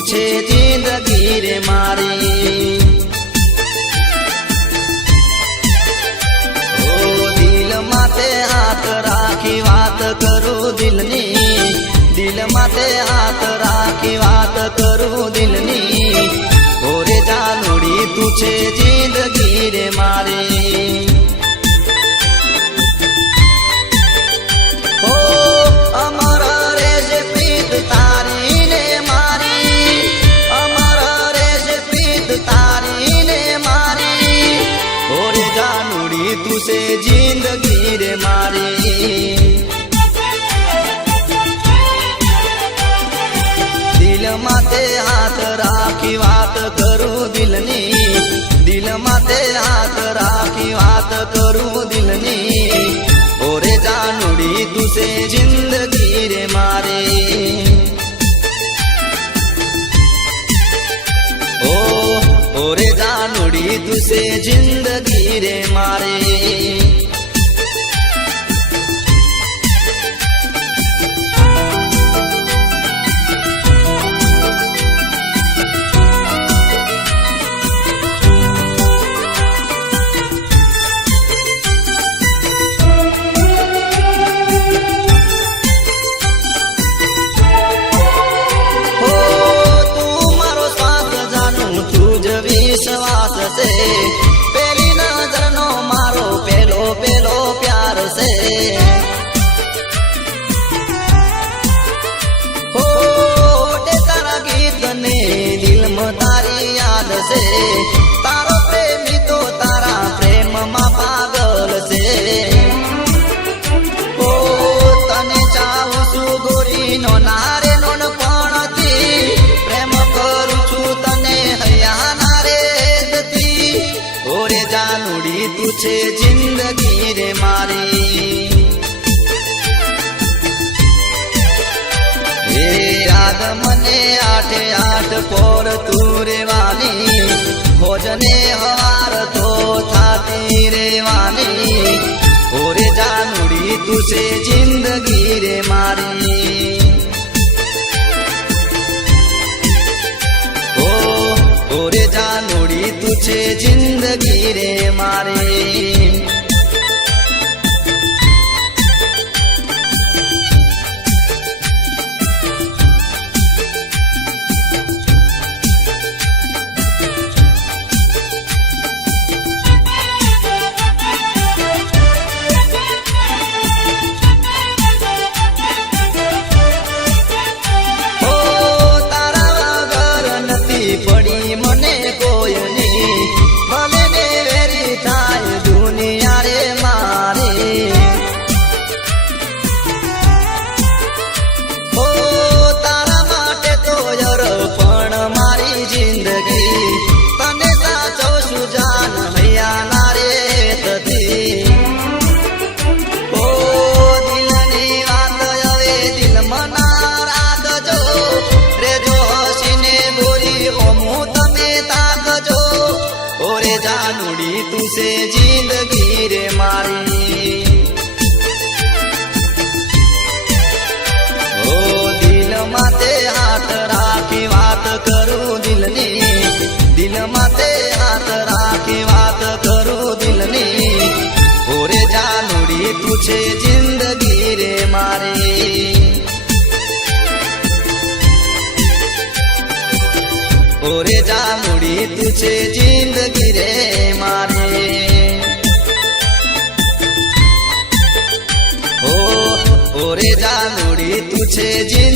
તું છે જિંદગી રે મારી। ઓ દિલ માથે હાથ રાખી વાત કરું દિલની, દિલ માથે હાથ રાખી વાત કરું દિલની। ઓરે જાનુડી તું છે જિંદગી રે મારી। ઓ અમર રેજ પ્રીત તારી ને મારી, અમર રેજ પ્રીત તારી ને મારી। ઓરે જાનુડી તું છે જિંદગી રે મારી। દિલ માથે હાથ રાખી વાત કરું દિલની, દિલ માથે હાથ રાખી વાત કરું દિલની। ઓરે જાનુડી તું છે જિંદગી રે મારી। ઓ ઓરે જાનુડી તું છે જિંદગી રે મારી। विश्वास से पहली नजर नो मारो पेलो पेलो प्यार से। हो तारा गीत ने दिल में तारी याद से, तारो प्रेमी तो तारा प्रेम मा पागल से। हो तने चाहू सु गोरी नो नारे नोन पणती, प्रेम करू छू तने हयाना ओरे जानुडी तू छे जिंदगी रे मारी। हे याद मने आठे आठ पोर तू रेवानी, भोजने हार तो थाती रेवानी। ओरे जानुडी तू छे जिंदगी रे मारी। ओरे जानुडी तू छे जिंदगी रे मारी। पड़ी मने कोयनी भले ने वेरी थाय दुनिया रे मारे। ओ तारा माटे तो यरपण मारी जिंदगी, तने साचो सुजान हैया नारे तती। ओ दिलनी वात हवे दिल मना राखजो रे, जो हसीने गोरी ओमू तमे ताकजो। ओरे जानुडी तू से जिंदगी रे मारी। ओ दिल माथे हाथ राखी बात करू दिलनी, दिल माथे हाथ राखी बात करू दिलनी। ओरे जानुडी तू छे जिंदगी रे मारी। ओरे जानुडी तू छे जिंदगी रे मारे। ओ ओरे जानुडी तू छे जिंदगी